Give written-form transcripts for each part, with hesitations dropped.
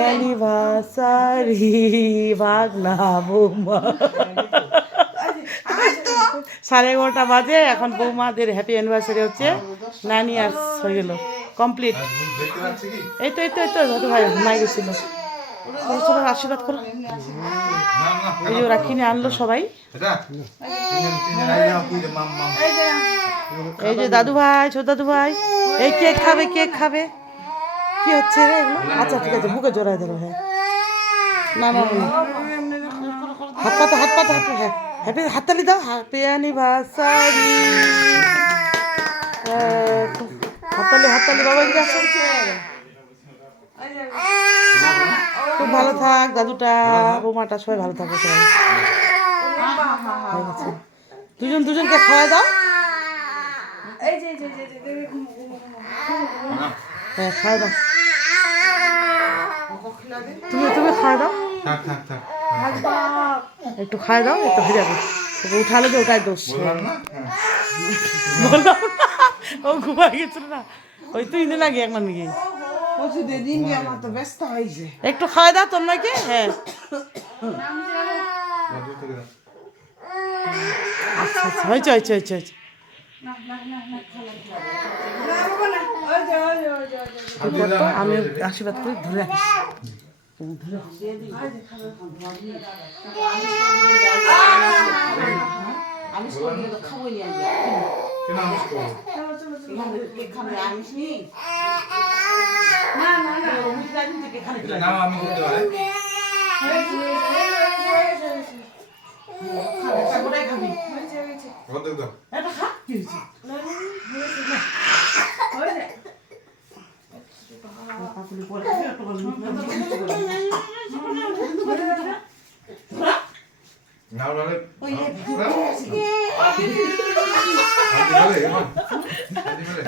Anniversary ভাগনা বৌমা 11:30 বাজে এখন বৌমাদের হ্যাপি অ্যানিভার্সারি হচ্ছে 9 ইয়ার্স হয়ে গেল কমপ্লিট। এই তো দাদু ভাই ঘুমাই গেছিল। চলো আশীর্বাদ করো। এই যে ওরা কিনে আনলো সবাই। এই যে দাদু ভাই ছোট দাদু ভাই এই কেক খাবে কি হচ্ছে রে এগুলো? আচ্ছা ঠিক আছে বুকে জোড়ায় ধরো। হ্যাঁ না হাত পাতো হ্যাঁ হ্যাপি হাততালি দাও হ্যাপি অ্যানিভার্সারি হাততালি বাবা এদিকে আসো। খুব ভালো থাক দাদুটা বৌমাটা সবাই ভালো থাকবে সবাই। দুজনকে খাওয়া দাও। হ্যাঁ খাওয়া দাও তুমি খাওয়া দাও একটু খাওয়া দাও একটু হয়ে যাবে উঠালে যে ওটাই দোষ। বললাম ও ঘুমাই গেছিল না ওই তুই নে লাগে একবার নাকি একটু খাওয়া দাও তোর নাকি। হ্যাঁ আচ্ছা হয়েছে আমি আশীর্বাদ করি ধরে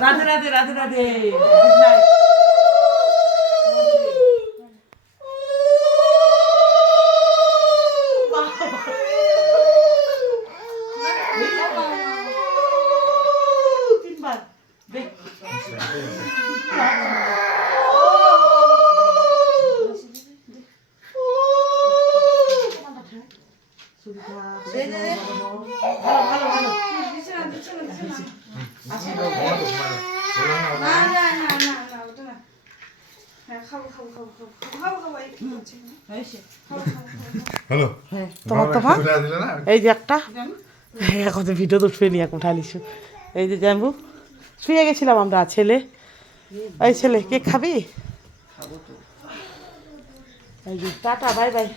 রাধে এই যে একটা এখন ভিডিও তো শুয়ে নি এখন উঠালিস। এই যে জাম্বু শুয়ে গেছিলাম আমরা ছেলে এই ছেলে কেক খাবি? এই যে টাটা বাই বাই।